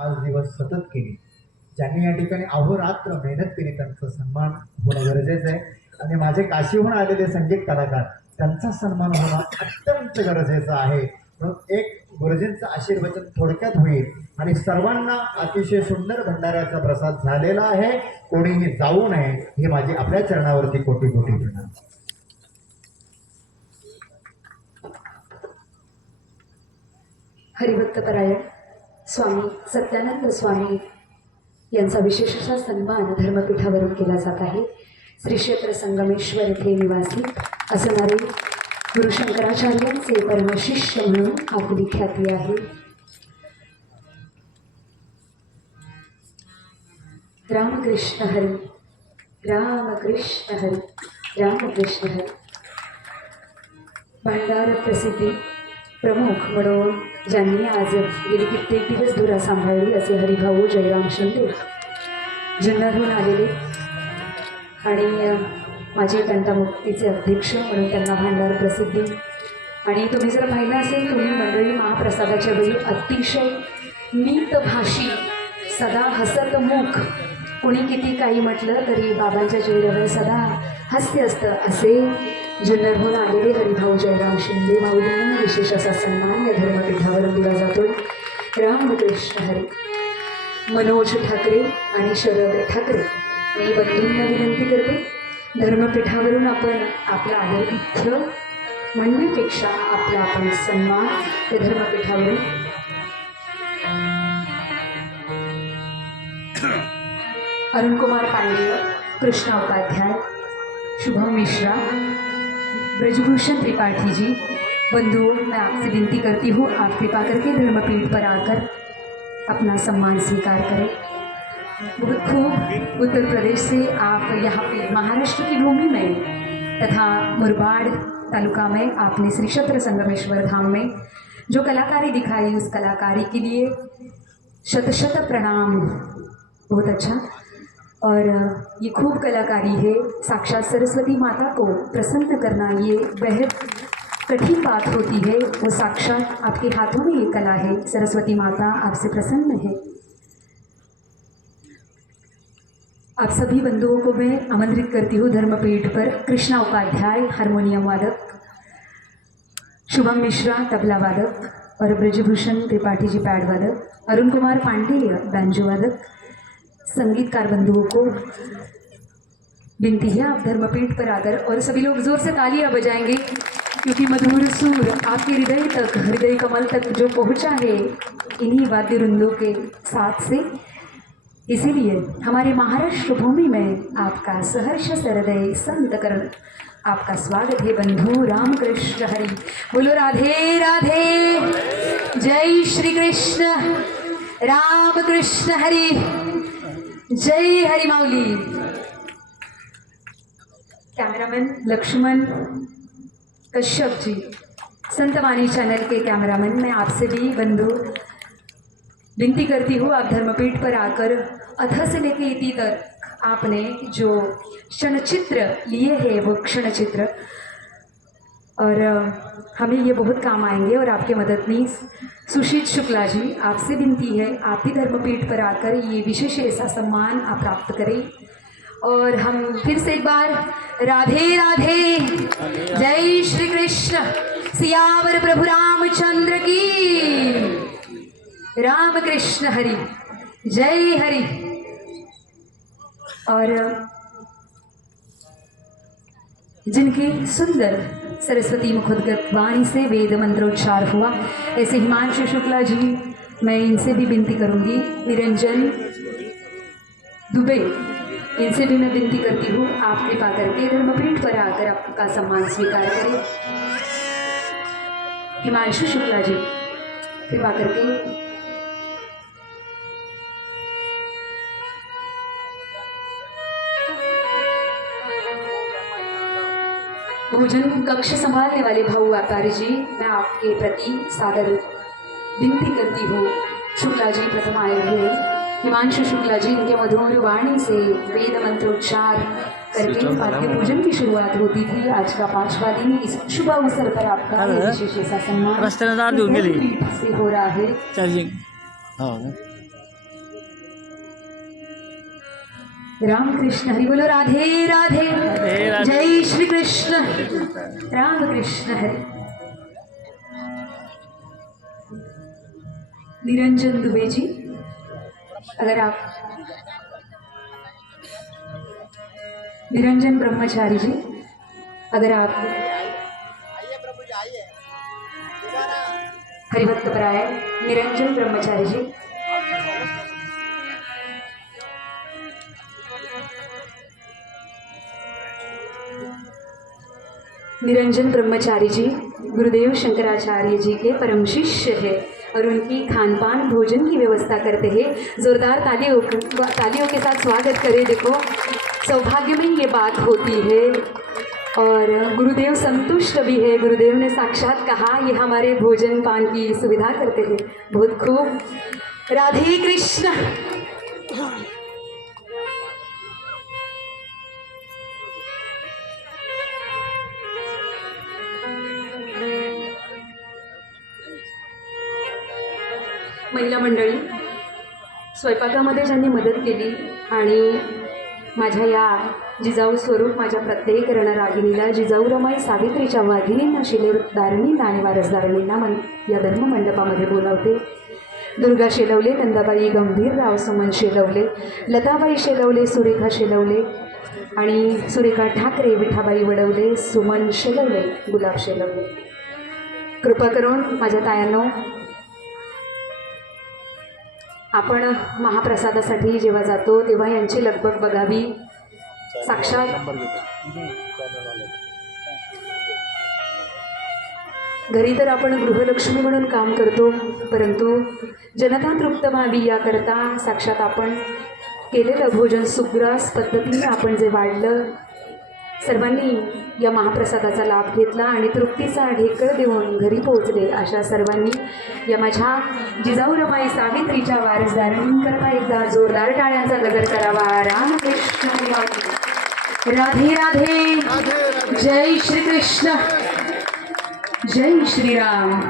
आज दिवस सतत केली, ज्यांनी या ठिकाणी अहोरात्र मेहनत केली त्यांचा सन्मान होणं गरजेचं आहे. आणि माझे काशीहून आलेले संगीत कलाकार त्यांचा सन्मान होणं अत्यंत गरजेचं आहे. म्हणून एक गुरुजींचं आशीर्वचन थोडक्यात होईल आणि सर्वांना अतिशय सुंदर भंडाऱ्याचा प्रसाद झालेला आहे. कोणीही जाऊ नये ही माझी आपल्या चरणावरती कोटी कोटी प्रणाम. हरिभक्तपरायण स्वामी सत्यानंद स्वामी यांचा विशेष असा सन्मान धर्मपीठावरून केला जात आहे. श्री क्षेत्र संगमेश्वर येथे निवासी असणारे गुरु शंकराचार्यांचे परमशिष्य म्हणून आपली ख्याती आहे. रामकृष्ण हरी, रामकृष्ण हरी, रामकृष्ण हरी. भंडार प्रसिद्धी प्रमुख म्हणून ज्यांनी आज गेली कित्येक दिवस धुरा सांभाळली असे हरिभाऊ जयराम शिंदे जुन्नरहून आलेले आणि माझे तंटामुक्तीचे अध्यक्ष म्हणून त्यांना भांडार प्रसिद्धी. आणि तुम्ही जर पाहिलं असेल तुम्ही मंडळी महाप्रसादाच्या वेळी अतिशय नीतभाषी सदा हसतमुख, कुणी किती काही म्हटलं तरी बाबांच्या चेहऱ्यावर सदा हास्य असतं असे जुन्नरहून आलेले हरिभाऊ जयराम शिंदे भाऊंना विशेष असा सन्मान या धर्मपीठावरून दिला जातो. रामकृष्ण हरी. मनोज ठाकरे आणि शरद ठाकरे मी बंधूंना विनंती करते, धर्मपीठावरून आपण आपला आदरातिथ्य म्हणण्यापेक्षा आपला आपण सन्मान या धर्मपीठावरून अरुणकुमार पांडेय, कृष्णा उपाध्याय, शुभम मिश्रा, ब्रजभूषण त्रिपाठी जी, बंधुओं मैं आपसे विनती करती हूँ आप कृपा करके धर्मपीठ पर आकर अपना सम्मान स्वीकार करें. बहुत खूब उत्तर प्रदेश से आप यहाँ पे महाराष्ट्र की भूमि में तथा मुरबाड तालुका में आपने श्री क्षेत्र संगमेश्वर धाम में जो कलाकारी दिखाई उस कलाकारी के लिए शत शत प्रणाम. बहुत अच्छा. और ये खूब कलाकारी है. साक्षात सरस्वती माता को प्रसन्न करना ये बेहद कठिन बात होती है. वो साक्षात आपके हाथों में ये कला है. सरस्वती माता आपसे प्रसन्न है. आप सभी बंधुओं को मैं आमंत्रित करती हूँ धर्मपीठ पर. कृष्णा उपाध्याय हारमोनियम वादक, शुभम मिश्रा तबला वादक और ब्रजभूषण त्रिपाठी जी पैड वादक, अरुण कुमार पांडेय बैंजो वादक. संगीतकार बंधुओं को विनती है आप धर्मपीठ पर आकर और सभी लोग जोर से तालियां बजाएंगे क्योंकि मधुर सुर आपके हृदय तक, हृदय कमल तक जो पहुंचा है इन्हीं वाद्य वृंदों के साथ से. इसीलिए हमारे महाराष्ट्र भूमि में आपका सहर्ष सहृदय संतकरण आपका स्वागत है बंधु. रामकृष्ण हरि. बोलो राधे राधे. जय श्री कृष्ण. रामकृष्ण हरि. जय हरि माऊली. कैमरामैन लक्ष्मण कश्यप जी, संतवाणी चैनल के कैमरामैन, मैं आपसे भी बंधु विनती करती हूँ आप धर्मपीठ पर आकर अथ से लेके इति तक आपने जो क्षणचित्र लिए हैं वो क्षणचित्र और हमें ये बहुत काम आएंगे. और आपके मददनीस सुशीत शुक्ला जी, आपसे विनती है आप भी धर्मपीठ पर आकर ये विशेष ऐसा सम्मान आप प्राप्त करें. और हम फिर से एक बार राधे राधे. जय श्री कृष्ण. सियावर प्रभु रामचंद्र की. रामकृष्ण हरि. जय हरि. और जिनके सुंदर सरस्वती मुखोद्गत वाणी से वेद मंत्रोच्चार हुआ ऐसे हिमांशु शुक्ला जी, मैं इनसे भी विनती करूंगी. निरंजन दुबे, इनसे भी मैं विनती करती हूँ आप कृपा करके धर्मपीठ पर आकर आपका सम्मान स्वीकार करें. हिमांशु शुक्ला जी कृपा करके. भोजन कक्ष संभालने वाले भाऊ व्यापारी जी, मैं आपके प्रति सादर विनती करती हूँ. शुक्ला जी प्रथम आए हुए हिमांशु शुक्ला जी, इनके मधुर वाणी से वेद मंत्रोच्चार करके वाद्य पूजन की शुरुआत होती थी. आज का 5वां दिन, इस शुभ अवसर पर आपका विशेष ऐसा सम्मान से हो रहा है. रामकृष्ण हरी बोलो, राधे राधे, राधे। जय श्री कृष्ण, रामकृष्ण हरी। निरंजन दुबे जी, अगर आप, निरंजन ब्रह्मचारी जी, अगर आप हरिभक्त पराय निरंजन ब्रह्मचारी जी, निरंजन ब्रह्मचारी जी गुरुदेव शंकराचार्य जी के परम शिष्य है और उनकी खान पान भोजन की व्यवस्था करते हैं। जोरदार तालियों के साथ स्वागत करें। देखो, सौभाग्य में ये बात होती है और गुरुदेव संतुष्ट भी है। गुरुदेव ने साक्षात कहा ये हमारे भोजन पान की सुविधा करते हैं। बहुत खूब। राधे कृष्ण। महिला मंडळी, स्वयंपाकामध्ये ज्यांनी मदत केली आणि माझ्या या जिजाऊ स्वरूप माझ्या प्रत्येक रणरागिणीला जिजाऊ रमाई सावित्रीच्या वाघिणींना, शिलेदारणींना आणि वारसदारणींना या धर्ममंडपामध्ये बोलावते. दुर्गा शेलवले, नंदाबाई गंभीरराव, सुमन शेलवले, लताबाई शेलवले, सुरेखा शेलवले आणि सुरेखा ठाकरे, विठाबाई वडवले, सुमन शेलवले, गुलाब शेलवले. कृपा करून माझ्या तायांनो, आपण महाप्रसादासाठी जेव्हा जातो तेव्हा यांची लगबग बघावी. साक्षात घरी तर आपण गृहलक्ष्मी म्हणून काम करतो, परंतु जनता तृप्त व्हावी याकरता साक्षात आपण केलेलं भोजन सुग्रास पद्धतीने आपण जे वाढलं, सर्वांनी या महाप्रसादाचा लाभ घेतला आणि तृप्तीचा ढेकळ देऊन घरी पोहोचले. अशा सर्वांनी या माझ्या जिजाऊ रमाई सावित्रीच्या वारसदारणींकरता एकदा जोरदार टाळ्यांचा गजर करावा. रामकृष्ण हरी, राधे राधे, जय श्री कृष्ण, जय श्रीराम.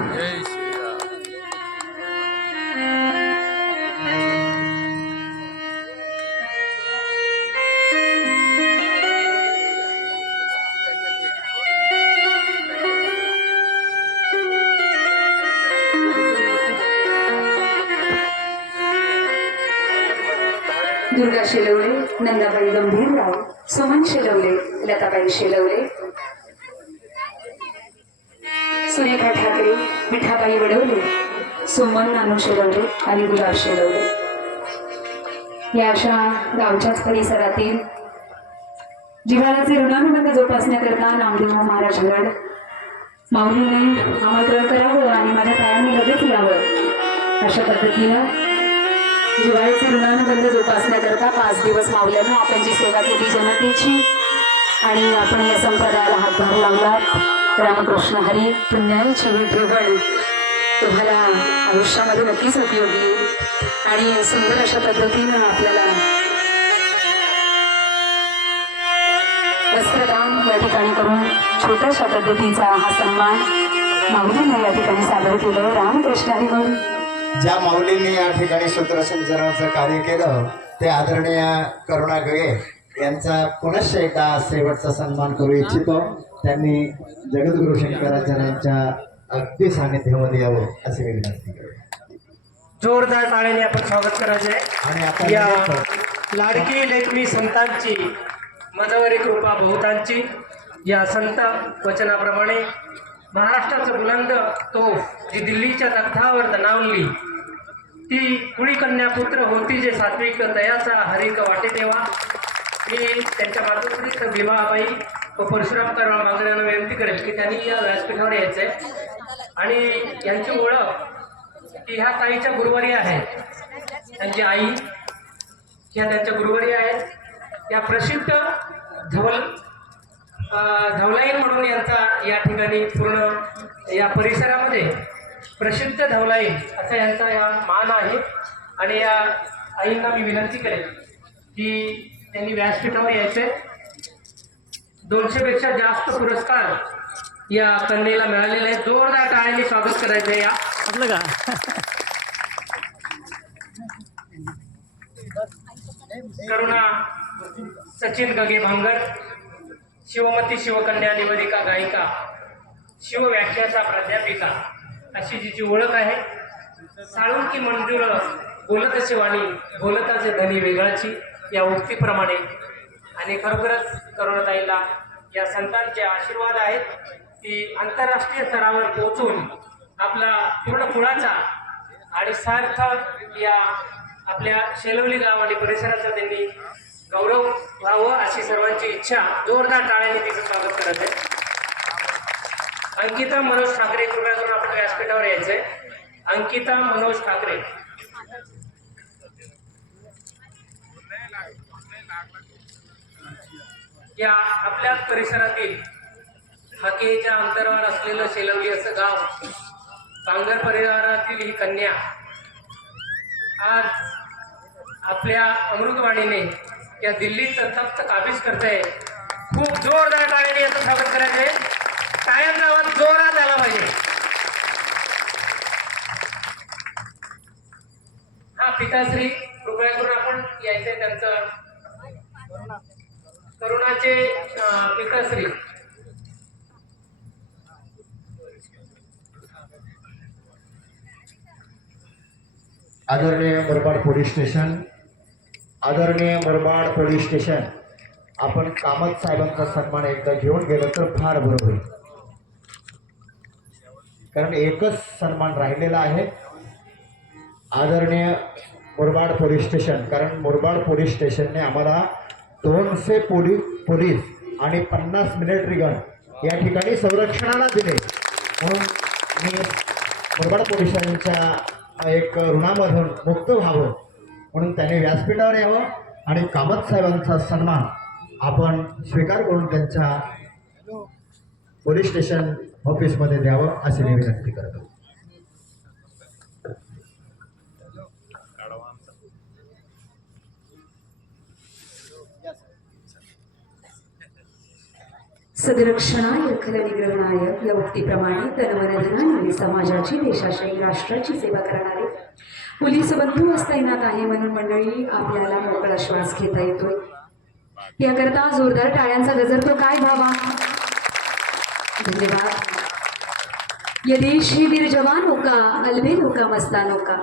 दुर्गा शेलवले, नंदाबाई गंभीरराव, सुमन शेलवले, लताबाई शेलवले, सुरेखा ठाकरे, विठाबाई वडवले, सुमन नानू शेलवले आणि गुलाब शेलवले. या अशा गावच्याच परिसरातील जिव्हाळ्याचे ऋणानुबंध जोपासण्याकरता नामदेव महाराज हरड माऊलीने आमंत्रण करावं आणि माझ्या तायांनी लगेच यावं. अशा पद्धतीनं जिव्हाळ्याचे ऋणानुबंध जोपासण्याकरता 5 दिवस माऊल्यानं आपण जी सेवा केली जनतेची आणि आपण या संप्रदायाला हातभार लावला. रामकृष्ण हरी. पुण्याईची ही ठेवण तुम्हाला आयुष्यामध्ये नक्कीच उपयोगी येईल आणि सुंदर अशा पद्धतीनं आपल्याला वस्त्रदान या ठिकाणी करून छोट्याशा पद्धतीचा हा सन्मान माऊलीनं या ठिकाणी सादर केलं. रामकृष्ण हरी. म्हणून ज्या माऊलींनी या ठिकाणी सूत्रसंचलनाचं कार्य केलं ते आदरणीय करुणा गगे यांचा पुनश्च एकदा शेवटचा सन्मान करू इच्छितो. त्यांनी जगद्गुरु शंकराचार्यांच्या अगदी सानिध्यामध्ये यावं असे विनंती करतो. जोरदार टाळ्याने आपण स्वागत करायचे. आणि आता या लाडकी लेखनी संतांची मजवरी कृपा बहुतांची या संत वचनाप्रमाणे महाराष्ट्राचं बुलंद तोफ जी दिल्लीच्या तख्तावर दणावली ती कुळी कन्या पुत्र होती जे सात्विक दयाचा हरिक वाटे तेव्हा. मी त्यांच्या मातोश्री विवाहबाई व परशुराम मागण्यांना विनंती करेल की त्यांनी या व्यासपीठावर यायचं आहे आणि यांची ओळख की ह्या ताईच्या गुरुवारी आहे. त्यांची आई ह्या त्यांच्या गुरुवारी आहेत. या प्रसिद्ध धवलाईन म्हणून यांचा या ठिकाणी पूर्ण या परिसरामध्ये प्रसिद्ध धवलाईन असा यांचा या मान आहे. आणि या आईंना मी विनंती करेन की त्यांनी व्यासपीठावर यायचे. 200 पेक्षा जास्त पुरस्कार या कन्येला मिळालेले आहे. जोरदार टाळ्यांनी स्वागत करायचं आहे. या आपलं का करुणा सचिन गगे भांगर, शिवमती शिवकन्या निवेदिका गायिका, शिवव्याख्याचा प्राध्यापिका अशी जिची ओळख आहे. साळुंकी मंजूळ बोलत शिवानी बोलताचे धनी वेगळाची या उक्तीप्रमाणे आणि खरोखरच करुणाताईला या संतांचे आशीर्वाद आहेत की आंतरराष्ट्रीय स्तरावर पोहोचून आपला पूर्ण कुळाचा आणि सार्थ या आपल्या शेलवली गाव आणि परिसराचा त्यांनी गौरव व्हावं अशी सर्वांची इच्छा. जोरदार टाळ्यांनी तिचं स्वागत करत आहे. अंकिता मनोज ठाकरे, कृपया करून आपण व्यासपीठावर यायचंय. अंकिता मनोज ठाकरे. या आपल्या परिसरातील हाकेच्या अंतरावर असलेलं शेलवली असं गाव, कांगर परिवारातील ही कन्या आज आपल्या अमृतवाणीने या दिल्लीत तख्त काबीज करते. खूप जोरदार टाळ्याने याचं स्वागत करायचंय. टाळ्यांचा आवाज जोरात आला पाहिजे. हा पिताश्री, कृपया करून आपण यायचंय. त्यांचं तरुणाचे पिताश्री. आदरणीय मुरबाड पोलीस स्टेशन, आदरणीय मुरबाड पोलीस स्टेशन, आपण कामत साहेबांचा सन्मान एकदा घेऊन गेलो तर फार बरं होईल. कारण एकच सन्मान राहिलेला आहे. आदरणीय मुरबाड पोलीस स्टेशन, कारण मुरबाड पोलीस स्टेशनने आम्हाला 200 पोलीस आणि 50 मिलिटरी गन या ठिकाणी संरक्षणाला दिले. म्हणून मी मुरबाड पोलिसांच्या एक ऋणामधून मुक्त व्हावं म्हणून त्याने व्यासपीठावर यावं आणि कामत साहेबांचा सन्मान आपण स्वीकार करून त्यांच्या पोलीस स्टेशन ऑफिसमध्ये द्यावं अशी मी विनंती करतो. सदरक्षणाय खलनिग्रहणाय या उक्तीप्रमाणे तनवनधनाने समाजाची, देशाची, राष्ट्राची सेवा करणारे पोलीस बंधू तैनात आहे. म्हणून मंडळी आपल्याला मोकळा श्वास घेता येतोय. याकरता जोरदार टाळ्यांचा गजर तो काय व्हावा. धन्यवाद. ये देश है वीर जवानों का, अलबेलों का मस्तानों का.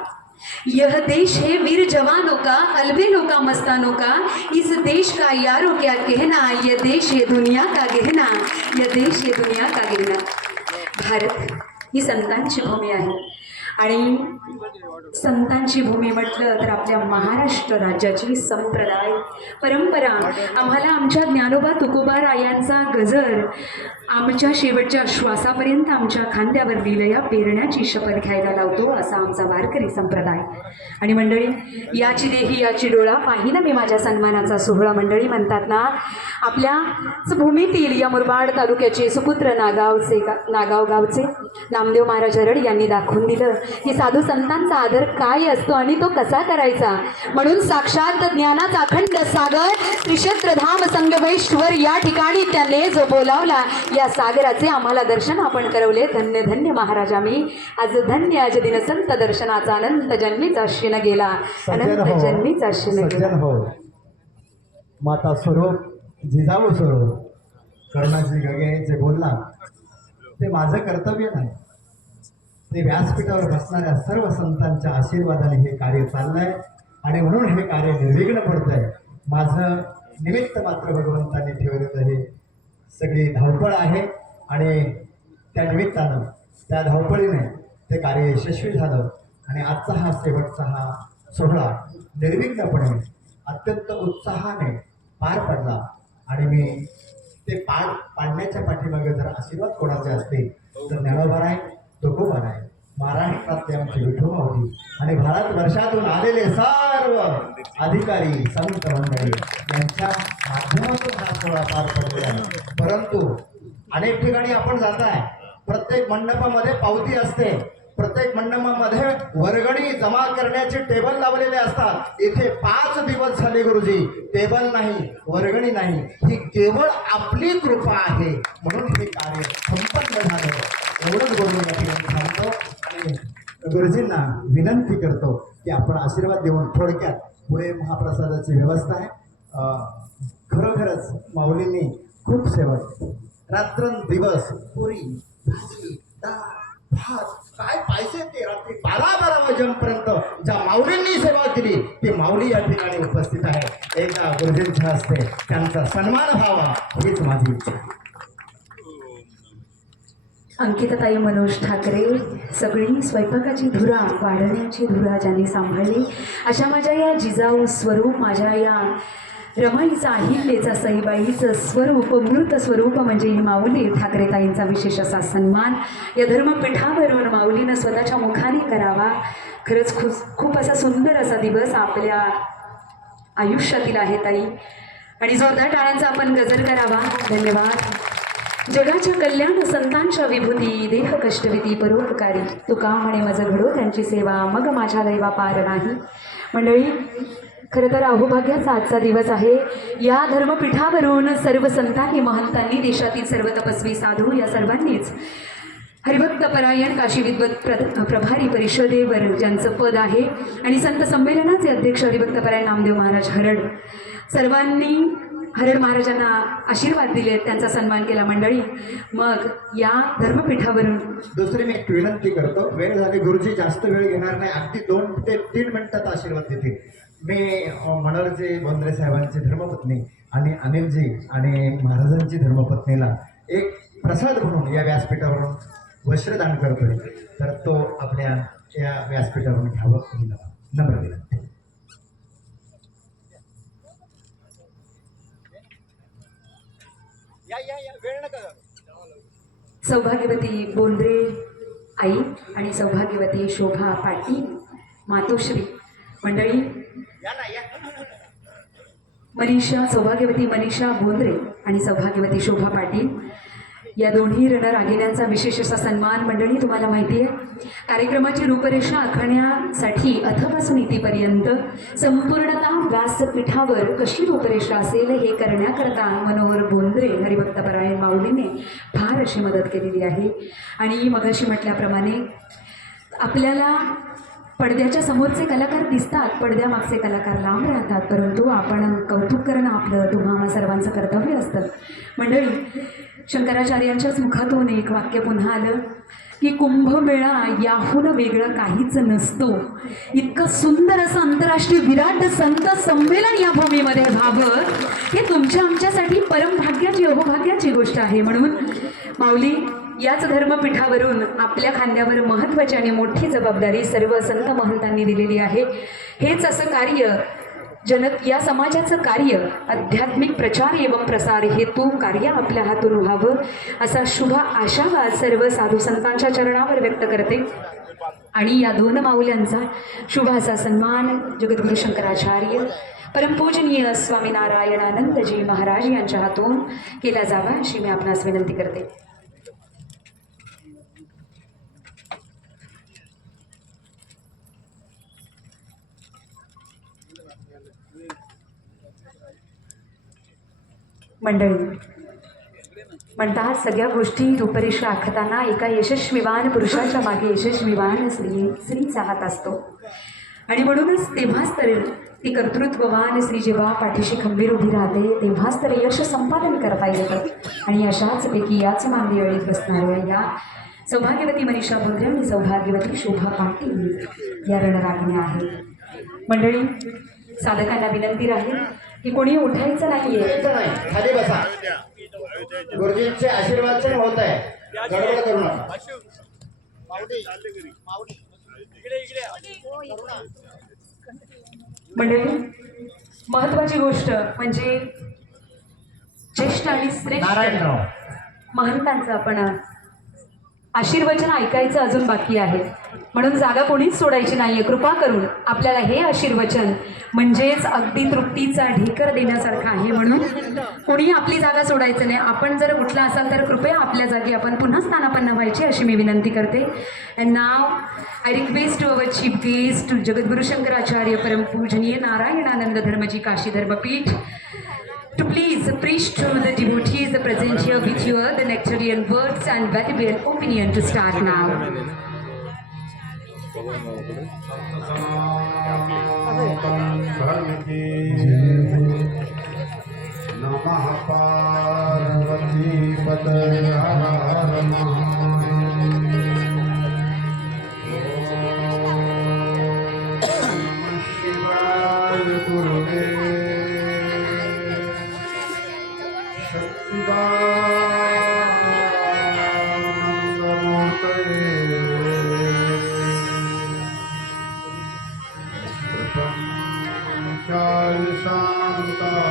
यह देश है वीर जवानों का, अलबेलों का मस्तानों का. इस देश का यारों क्या कहना, यह देश है दुनिया का गहना, यह देश है दुनिया का गहना. भारत ही संतांची भूमी आहे आणि संतांची भूमी म्हटलं तर आपल्या महाराष्ट्र राज्याची संप्रदाय परंपरा आम्हाला आमच्या ज्ञानोबा तुकोबारायांचा गजर आमच्या शेवटच्या श्वासापर्यंत आमच्या खांद्यावर लिहिलया पेरण्याची शपथ घ्यायला लावतो असा आमचा वारकरी संप्रदाय. आणि मंडळी, याची देही याची डोळा पाहिना मी माझ्या सन्मानाचा सोहळा. मंडळी म्हणतात ना, आपल्याच भूमीतील या मुरबाड तालुक्याचे सुपुत्र नागाव गावचे नामदेव महाराज हरड यांनी दाखवून दिलं की साधू संतांचा आदर काय असतो आणि तो कसा करायचा. म्हणून साक्षात ज्ञानाचा अखंड सागर त्रिक्षेत्रधाम संगमेश्वर या ठिकाणी त्यांनी जो बोलावला, या सागराचे आम्हाला दर्शन आपण करवले. धन्य धन्य महाराज आम्ही. आज धन्य आज दिन संत दर्शनाचा अनंत जन्मीचा शिन गेला, अनंत जन्मीचा शिन गेला. हो, माता स्वरूप जिजाऊ स्वरूप करुणाजी गगे जे बोलला ते माझं कर्तव्य नाही. ते व्यासपीठावर बसणाऱ्या सर्व संतांच्या आशीर्वादाने हे कार्य चाललंय आणि म्हणून हे कार्य निर्विघ्न पडतंय. माझं निमित्त मात्र भगवंताने ठेवलेलं हे सगळी धावपळ आहे आणि त्या निमित्तानं त्या धावपळीने ते कार्य यशस्वी झालं आणि आजचा हा शेवटचा हा सोहळा निर्विघ्नपणे अत्यंत उत्साहाने पार पडला. आणि मी ते पाडण्याच्या पाठीमागे जर आशीर्वाद कोणाचे असतील तर ज्ञानोबाराय, तुकोबाराय, महाराष्ट्रातले आमची विठोबा आणि भारतवर्षातून आलेले सर्व अधिकारी संत मंडळी यांच्या माध्यमातून हा सोहळा पार पडलेला आहे. परंतु अनेक ठिकाणी आपण जाताय, प्रत्येक मंडपामध्ये पावती असते, प्रत्येक मंडपामध्ये वर्गणी जमा करण्याचे टेबल लावलेले असतात. इथे 5 दिवस झाले गुरुजी, टेबल नाही, वर्गणी नाही. ही केवळ आपली कृपा आहे म्हणून हे कार्य संपन्न झालं. एवढंच गुरु या ठिकाणी सांगतो आणि गुरुजींना विनंती करतो की आपण आशीर्वाद देऊन थोडक्यात पुढे महाप्रसादाची व्यवस्था आहे. खरोखरच माऊलींनी खूप सेवा केली. रात्रंदिवस पुरी भाजी डाळ भात काय पाहिजे ते रात्री 12-12 वाजेपर्यंत ज्या माऊलींनी सेवा केली ती माऊली या ठिकाणी उपस्थित आहे. एका गुरुजींच्या हस्ते त्यांचा सन्मान व्हावा हीच माझी इच्छा आहे. अंकिताताई मनोज ठाकरे सगळी स्वयंपाकाची धुरा वाढण्याची धुरा ज्यांनी सांभाळली अशा माझ्या या जिजाऊ स्वरूप माझ्या या रमाईचा अहिल्याचा सईबाईचं स्वरूप मृत स्वरूप म्हणजे ही माऊली ठाकरेताईंचा विशेष असा सन्मान या धर्मपीठावरून माऊलीनं स्वतःच्या मुखाने करावा. खरंच खूप असा सुंदर असा दिवस आपल्या आयुष्यातील आहे ताई आणि जोरदार टाळ्यांचा आपण गजर करावा. धन्यवाद. जगाच्या कल्याण संतांच्या विभूती देह कष्टविती परोपकारी तुका म्हणे मज घडो त्यांची सेवा मग माझ्या दैवा पार नाही. मंडळी खरं तर अहोभाग्याचा आजचा दिवस आहे. या धर्मपीठावरून सर्व संतांनी महंतांनी देशातील सर्व तपस्वी साधू या सर्वांनीच हरिभक्त परायण काशी विद्वत प्रभारी परिषदेवर ज्यांचं पद आहे आणि संत संमेलनाचे अध्यक्ष हरिभक्त परायण नामदेव महाराज हरड सर्वांनी हरड महाराजांना आशीर्वाद दिले त्यांचा सन्मान केला. मंडळी मग या धर्मपीठावरून दुसरी मी एक विनंती करतो. वेळ झाली गुरुजी जास्त वेळ घेणार नाही. अगदी 2 ते 3 मिनिटात आशीर्वाद देतील. मी मनोहरजी बोंद्रे साहेबांची धर्मपत्नी आणि अनिलजी आणि महाराजांची धर्मपत्नीला एक प्रसाद म्हणून या व्यासपीठावरून वस्त्रदान करतोय. तर तो आपल्या या व्यासपीठावरून घ्यावं ही नम्र विनंती. सौभाग्यवती बोंद्रे आई आणि सौभाग्यवती शोभा पाटील मातोश्री मंडळी सौभाग्यवती मनीषा बोंद्रे आणि सौभाग्यवती शोभा पाटील या दोन्ही रणरागिण्यांचा विशेष असा सन्मान. मंडळी तुम्हाला माहिती आहे कार्यक्रमाची रूपरेषा आखण्यासाठी अथपासून इथेपर्यंत संपूर्णतः व्यासपीठावर कशी रूपरेषा असेल हे करण्याकरता मनोहर बोंद्रे हरिभक्तपरायण माऊलीने फार अशी मदत केलेली आहे. आणि मगाशी म्हटल्याप्रमाणे आपल्याला पडद्याच्या समोरचे कलाकार दिसतात, पडद्यामागचे कलाकार लांब राहतात, परंतु आपण कौतुक करणं आपलं तुम्हा सर्वांचं कर्तव्य असतं. मंडळी शंकराचार्यांच्याच मुखातून एक वाक्य पुन्हा आलं की कुंभमेळा याहून वेगळं काहीच नसतो. इतकं सुंदर असं आंतरराष्ट्रीय विराट संत संमेलन या भूमीमध्ये व्हावं हे तुमच्या आमच्यासाठी परमभाग्याची अहोभाग्याची गोष्ट आहे. म्हणून माऊली याच धर्मपीठावरून आपल्या खांद्यावर महत्त्वाची आणि मोठी जबाबदारी सर्व संत महंतांनी दिलेली आहे. हेच असं कार्य या समाजाचं कार्य आध्यात्मिक प्रचार एवं प्रसार हेतू कार्य आपल्या हातून व्हावं असा शुभ आशावाद सर्व साधू संतांच्या चरणावर व्यक्त करते. आणि या 2 माऊल्यांचा शुभ असा सन्मान जगद्गुरू शंकराचार्य परमपूजनीय स्वामीनारायणानंदजी महाराज यांच्या हातून केला जावा अशी मी आपणास विनंती करते. मंडळी म्हणतात सगळ्या गोष्टी रूपरेषा आखताना एका यशस्वीवान पुरुषाच्या मागे यशस्वीवान स्त्रीचा हात असतो. आणि म्हणूनच तेव्हाच तर ती कर्तृत्ववान स्त्री जेव्हा पाठीशी खंबीर उभी राहते तेव्हाच तर यश संपादन करता येतं. आणि अशाचपैकी याच मांदियाळीत बसणाऱ्या या सौभाग्यवती मनीषा बोंद्रे आणि सौभाग्यवती शोभा पाटील या रणरागिण्या आहेत. मंडळी साधकांना विनंती राहील की कोणी उठायचं नाहीये. खाली बसा. गुरुजींचे आशीर्वाद होत आहे. गडबड करू नका. मंडळी महत्वाची गोष्ट म्हणजे ज्येष्ठ आणि श्रेष्ठ महंतांचं आपण आशीर्वचन ऐकायचं अजून बाकी आहे. म्हणून जागा कोणीच सोडायची नाहीये. कृपा करून आपल्याला हे आशीर्वचन म्हणजेच अगदी तृप्तीचा ढेकर देण्यासारखं आहे. म्हणून कोणी आपली जागा सोडायचं नाही. आपण जर उठला असाल तर कृपया आपल्या जागी आपण पुन्हा स्थानापन्न व्हायची अशी मी विनंती करते. And now I request to our chief guest Jagadguru Shankaracharya परमपूजनीय Narayanananda Dharamji Kashi धर्मपीठ to please preach to the devotees present here with your the nectarian words and valuable opinion to start now. नमः पार्वती पतये हर हर महादेव। शिवाय गुरुवे प्रपंचाय शांताय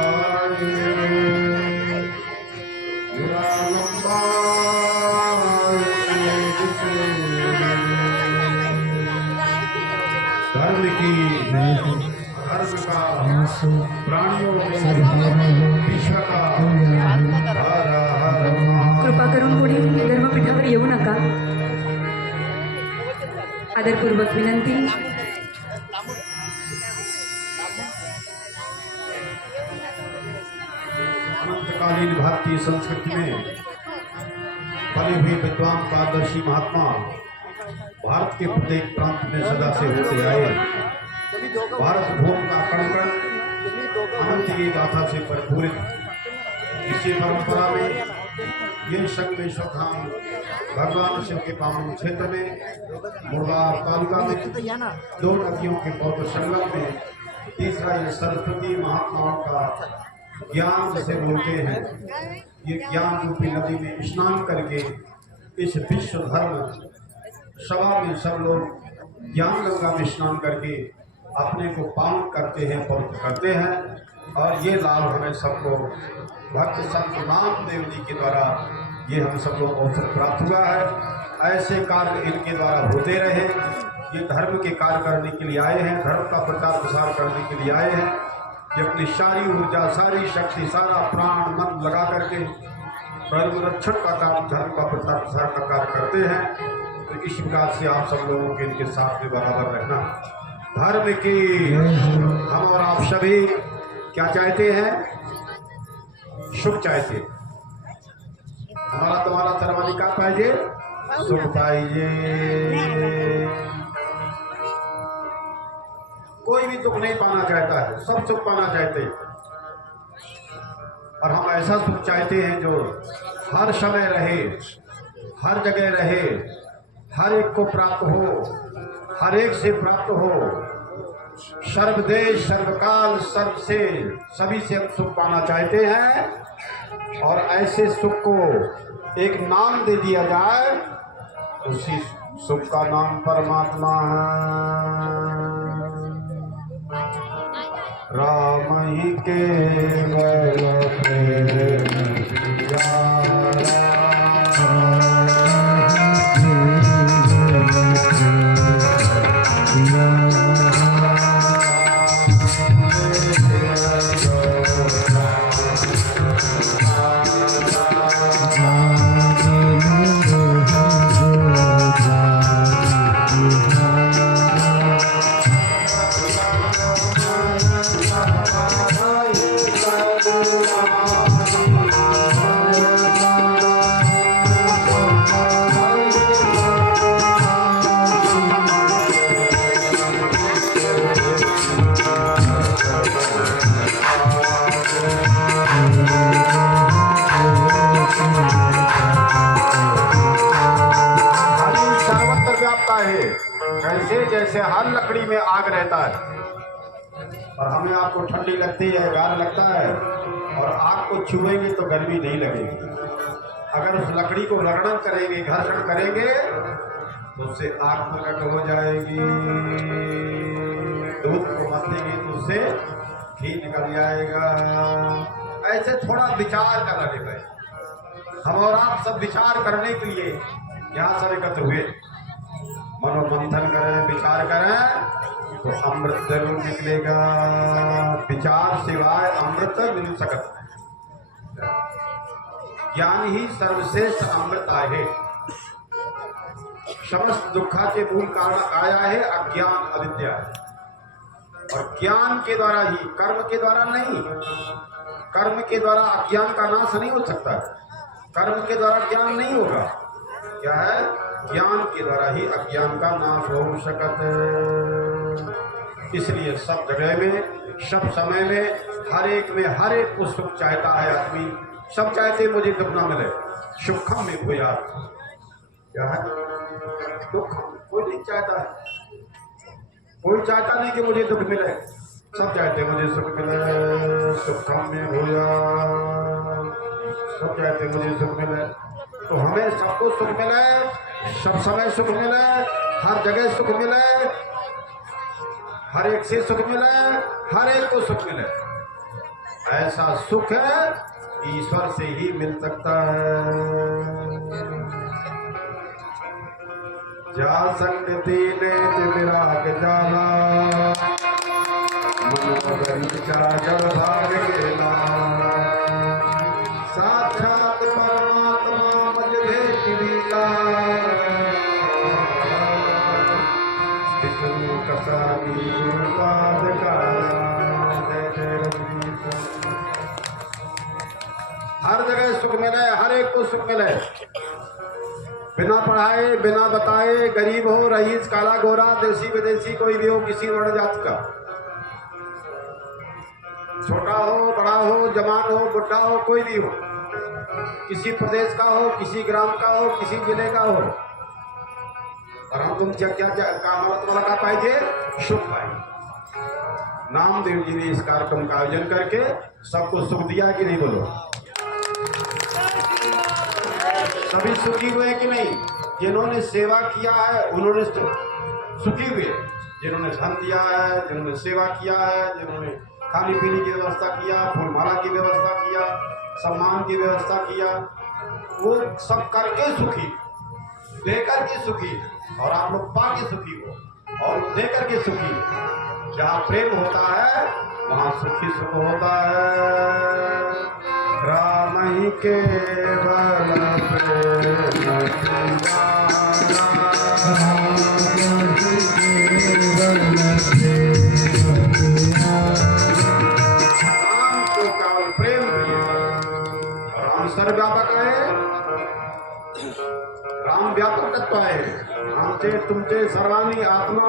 निरालंबाय धर्म की धर्म का प्राणियों में विश्व का हर हर कृपा करून कोणी धर्मपीठावर येऊ नका. आदरपूर्वक विनंती. अनंतकालीन भारतीय संस्कृति में पले हुए विद्वान पारदर्शी महात्मा भारत के प्रत्येक प्रांत में सदा से होते आए। भारत भूमि का कण कण अनंत की गाथा से परिपूरित। इसी परंपरा में ये संगमेश्वर धाम भगवान शिव के पावन क्षेत्र में मुर्दार तालुका में दो नदियों के पौध संगम में तीसरा ये सरस्वती महात्माओं का ज्ञान जिसे बोलते हैं, ये ज्ञान रूपी नदी में स्नान करके इस विश्व धर्म सभा में सब लोग ज्ञान गंगा में स्नान करके अपने को पावन करते हैं, पवित्र करते हैं। और ये लाभ हमें सबको भक्त संत नामदेव जी के द्वारा ये हम सब लोग अवसर प्राप्त हुआ है। ऐसे कार्य इनके द्वारा होते रहे। ये धर्म के कार्य करने के लिए आए हैं, धर्म का प्रचार प्रसार करने के लिए आए हैं। ये अपनी सारी ऊर्जा, सारी शक्ति, सारा प्राण मन लगा करके धर्म रक्षण का काम, धर्म का प्रचार प्रसार का कार्य करते हैं। तो इस प्रकार से आप सब लोगों के इनके साथ में बराबर रहना। धर्म की हम और आप सभी क्या चाहते हैं? सुख चाहते। हमारा तुम्हारा सर्वाधिकार पाइजे, सुख पाइजे। कोई भी दुख नहीं पाना चाहता है, सब सुख पाना चाहते हैं। और हम ऐसा सुख चाहते हैं जो हर समय रहे, हर जगह रहे, हर एक को प्राप्त हो, हर एक से प्राप्त हो। सर्वदेश सर्वकाल सर्व से सभी से हम सुख पाना चाहते हैं। और ऐसे सुख को एक नाम दे दिया जाए, उसी सुख का नाम परमात्मा है। राम ही केवल कैसे जैसे हर लकड़ी में आग रहता है और हमें आपको ठंडी लगती है, गार लगता है, और आग को छुएंगे तो गर्मी नहीं लगेगी। अगर उस लकड़ी को रगड़न करेंगे, घर्षण करेंगे तो उससे आग प्रकट हो जाएगी। दूध को मथेंगे तो उससे घी निकल जाएगा। ऐसे थोड़ा विचार करना है। हम और आप सब विचार करने के लिए यहाँ सब एकत्र हुए। मनोमंथन करें, विचार करें तो अमृत जरूर निकलेगा। विचार सिवाय अमृत मिल सकता है। ज्ञान ही सर्वश्रेष्ठ अमृत आहे। समस्त दुखा के मूल कारण आया है अज्ञान अविद्या है। और ज्ञान के द्वारा ही, कर्म के द्वारा नहीं। कर्म के द्वारा अज्ञान का नाश नहीं हो सकता। कर्म के द्वारा ज्ञान नहीं होगा। क्या है? ज्ञान के द्वारा ही अज्ञान का नाश हो सकता है। इसलिए सब जगह में, सब समय में हर एक में हर एक को सुख चाहता है आदमी। सब चाहते मुझे दुख ना मिले। सुखम में भूया, क्या है दुख कोई नहीं चाहता है, कोई चाहता नहीं कि मुझे दुख मिले। सब चाहते मुझे सुख मिले, सुखम में भूया। सब चाहते मुझे सुख मिले, तो हमें सबको सुख मिले, सब समय सुख मिले, हर जगह सुख मिले, हर एक से सुख मिले, हर एक को सुख मिले। ऐसा सुख है ईश्वर से ही मिल सकता है। जा संगति ने विराग जाला, मनोगन का जल भागेला। साक्षात परमात्मा मज भेट लीला, विष्णु कसानी गुरुपाद का। हर जगह सुख मिले, हर एक को सुख मिले, बिना पढ़ाए बिना बताए, गरीब हो रईस काला गोरा देसी विदेशी कोई भी हो, किसी वर्ण जाति का, छोटा हो बड़ा हो जवान हो बुढ़ा हो कोई भी हो, किसी प्रदेश का हो किसी ग्राम का हो किसी जिले का हो, और हम तुम क्या क्या का पाएंगे सुख पाएंगे। नामदेव जी ने इस कार्यक्रम का आयोजन करके सबको सुख दिया कि नहीं बोलो? सभी सुखी हुए कि नहीं? जिन्होंने सेवा किया है उन्होंने सुखी हुए, जिन्होंने धन दिया है, जिन्होंने सेवा किया है, जिन्होंने खाने पीने की व्यवस्था किया, फूलमाला की व्यवस्था किया, सम्मान की व्यवस्था किया, वो सब करके सुखी, देकर के सुखी, और आप लोग पाके सुखी हो और देकर के सुखी। जहाँ प्रेम होता है वहाँ सुखी सुख होता है। राम ही केवल राम सर्वव्यापक है, राम व्यापक तत्व है। हमसे तुमचे सर्वानी आत्मा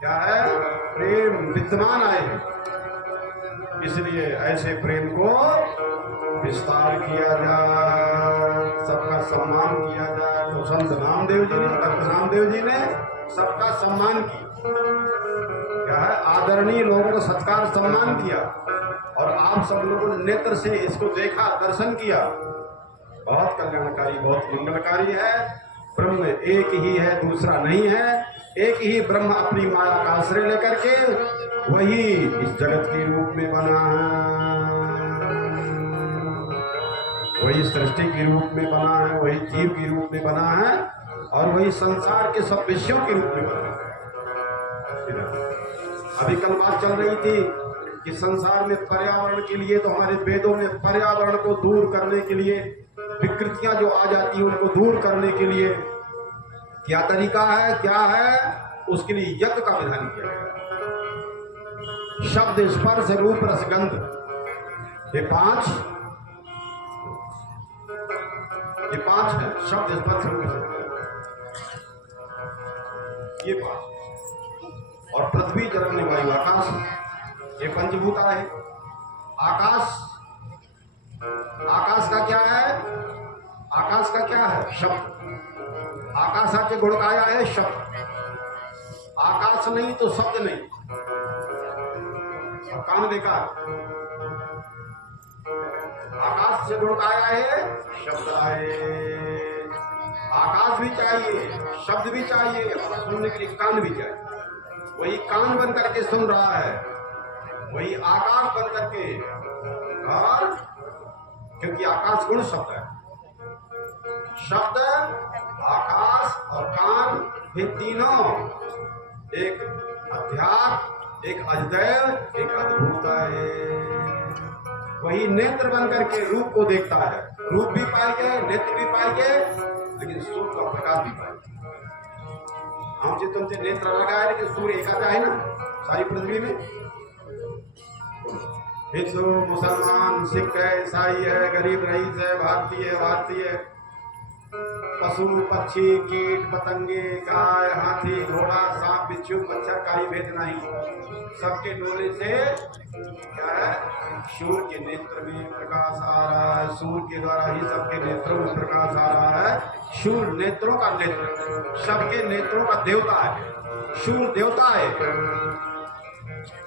क्या है? प्रेम विद्यमान है। इसलिए ऐसे प्रेम को विस्तार किया जाए, सबका सम्मान किया जाए। तो संत नामदेव जी ने, भक्त नामदेव जी ने सबका सम्मान किया, क्या है? आदरणीय लोगों को सत्कार सम्मान किया, और आप सब लोगों ने नेत्र से इसको देखा, दर्शन किया। बहुत कल्याणकारी, बहुत मंगलकारी है। ब्रह्म एक ही है, दूसरा नहीं है। एक ही ब्रह्म अपनी माया का आश्रय लेकर के वही इस जगत के रूप में बना है, वही सृष्टि के रूप में बना है, वही जीव के रूप में बना है, और वही संसार के सब विषयों के रूप में बना है। अभी कल बात चल रही थी कि संसार में पर्यावरण के लिए, तो हमारे वेदों में पर्यावरण को दूर करने के लिए, विकृतियां जो आ जाती हैं उनको दूर करने के लिए क्या तरीका है, क्या है? उसके लिए यज्ञ का विधान किया गया। शब्द स्पर्श रूप रसगंध, ये पांच है। शब्द स्पर्श रूप रसगंध, ये पांच, और पृथ्वी जल अग्नि वायु आकाश, ये पंचभूत है। आकाश, आकाश का क्या है? आकाश का क्या है? शब्द। आकाशाचे गुण काया है शब्द। आकाश नहीं तो शब्द नहीं। कान देखा, आकाश से गुण काया है शब्द आए। आकाश भी चाहिए, शब्द भी चाहिए, और सुनने के लिए कान भी चाहिए। वही कान बन करके सुन रहा है, वही आकाश बन करके, और क्योंकि आकाश गुण शब्द है। शब्द, आकाश और कान, ये तीनों एक अध्यात्म, एक अजदैव, एक अद्भुत है। वही नेत्र बन करके रूप को देखता है। रूप भी पाएंगे, नेत्र भी पाएंगे, लेकिन सूर्य का प्रकाश भी पाएंगे। हमसे तुमसे नेत्र लगा है, लेकिन सूर्य एक आता है ना सारी पृथ्वी में। हिंदू, मुसलमान, सिख है, ईसाई है, गरीब रईस है, भारतीय है, पशु पक्षी कीट पतंगे गाय हाथी घोड़ा सांप बिच्छू मच्छर का ही भेद नहीं, सबके डोले से क्या है, सूर्य के नेत्र में प्रकाश आ रहा है, सूर्य के द्वारा ही सबके नेत्रों में प्रकाश आ रहा है। सूर्य नेत्रों का नेत्र, सबके नेत्रों का देवता है, सूर्य देवता है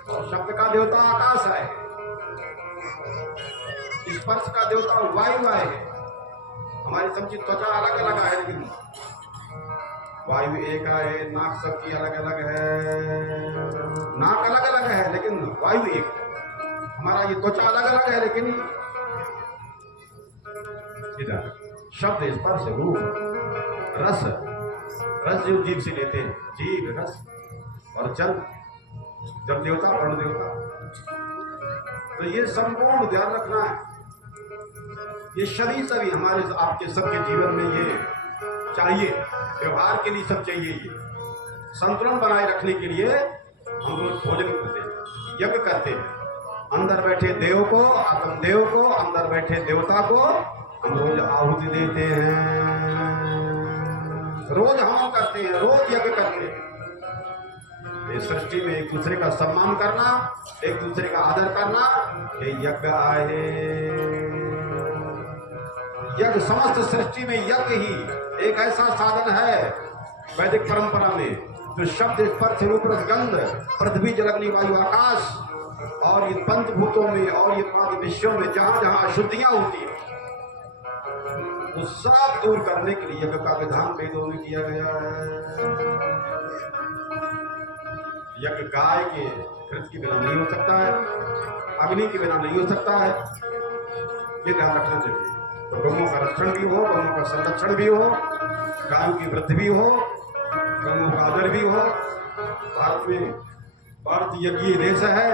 और शब्द का देवता आकाश है, स्पर्श का देवता वायु है। हमारी सबकी त्वचा अलग अलग है, लेकिन वायु एक है, नाक सबकी अलग अलग है, नाक अलग अलग है लेकिन वायु एक है। हमारा ये त्वचा अलग अलग है लेकिन इधर शब्द स्पर्श रूप रस, रस जो जीव से लेते हैं, जीव रस और जल, जल देवता वर्ण देवता। तो ये संपूर्ण ध्यान रखना है। ये सभी हमारे आपके सबके जीवन में ये चाहिए, व्यवहार के लिए सब चाहिए। ये संतुलन बनाए रखने के लिए हम रोज भोजन करते हैं, यज्ञ करते हैं, अंदर बैठे देव को, आत्म देव को, अंदर बैठे देवता को हम रोज आहुति देते हैं, रोज हवन करते हैं, रोज यज्ञ करते हैं। इस सृष्टि में एक दूसरे का सम्मान करना, एक दूसरे का आदर करना, ये यज्ञ आहे। यज्ञ समस्त सृष्टि में यज्ञ ही एक ऐसा साधन है वैदिक परंपरा में जो शब्द स्पर्श रूप रस गंध पृथ्वी जल अग्नि वायु आकाश और ये पंचभूतों में और ये पांच विश्वों में जहां जहां अशुद्धियां होती है वो सब दूर करने के लिए यज्ञ का विधान वेदों में किया गया है। यज्ञ गाय के घृत के बिना नहीं हो सकता है, अग्नि के बिना नहीं हो सकता है, ये ध्यान रखना चाहिए। तो गौओं का रक्षण भी हो, गौओं का संरक्षण भी हो, गायों की वृद्धि भी हो, गौओं का आदर भी हो। भारत यज्ञीय देश है,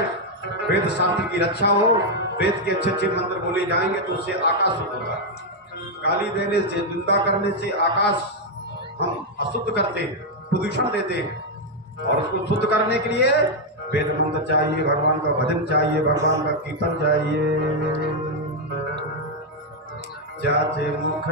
वेद शास्त्र की रक्षा हो, वेद के अच्छे अच्छे मंत्र बोले जाएंगे तो उससे आकाश शुद्ध होगा। गाली देने से, निंदा करने से आकाश हम अशुद्ध करते हैं, प्रदूषण देते हैं, और उसको शुद्ध करने के लिए वेद मंत्र चाहिए, भगवान का भजन चाहिए, भगवान का कीर्तन चाहिए। जाचे मुख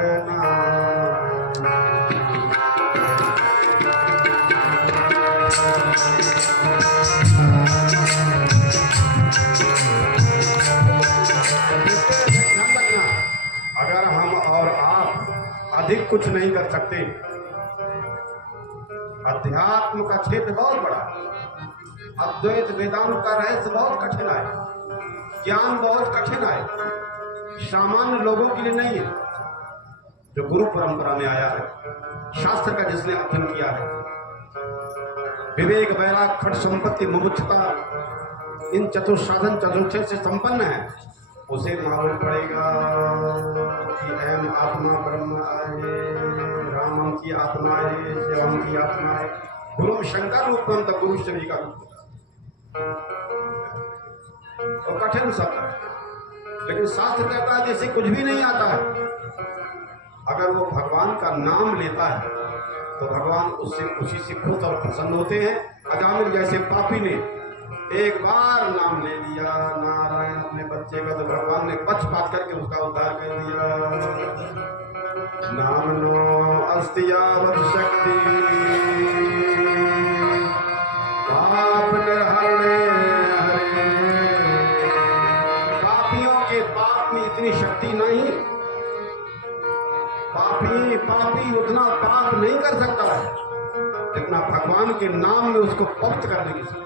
अगर हम और आप अधिक कुछ नहीं कर सकते, अध्यात्म का क्षेत्र बहुत बड़ा, अद्वैत वेदांत का रहस्य बहुत कठिन है, ज्ञान बहुत कठिन है, सामान्य लोगों के लिए नहीं है। जो गुरु परंपरा में आया है, शास्त्र का जिसने अध्ययन किया है, विवेक वैराग खट संपत्ति मुमुक्षुता इन चतुर्साधन चतुर्थ से संपन्न है, उसे मालूम पड़ेगा कि अहम आत्मा ब्रह्म है, रामम की आत्मा है, शिवम की आत्मा है, गुरु शंकर रूपम तक गुरु शनि का रूप तो कठिन शब्द है, लेकिन शास्त्र कहता है जैसे कुछ भी नहीं आता है। अगर वो भगवान का नाम लेता है तो भगवान उससे खुशी से खुश और प्रसन्न होते हैं। अजामिल जैसे पापी ने एक बार नाम ले लिया नारायण अपने बच्चे का, तो भगवान ने पक्षपात करके उसका उद्धार कर दिया। नाम नो अस्तियावत शक्ति पाप निर्हरणे हरे। पापियों के पाप में इतनी शक्ति नहीं, पापी उतना पाप नहीं कर सकता है जितना भगवान के नाम में उसको पवित्र करने की शक्ति।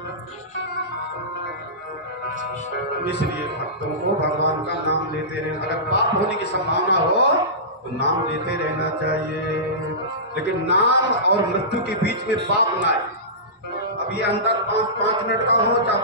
इसलिए भक्तों को भगवान का नाम लेते रहना, अगर पाप होने की संभावना हो तो नाम लेते रहना चाहिए, लेकिन नाम और मृत्यु के बीच में पाप ना आए। अब ये अंतर 5 मिनट का हो चाहे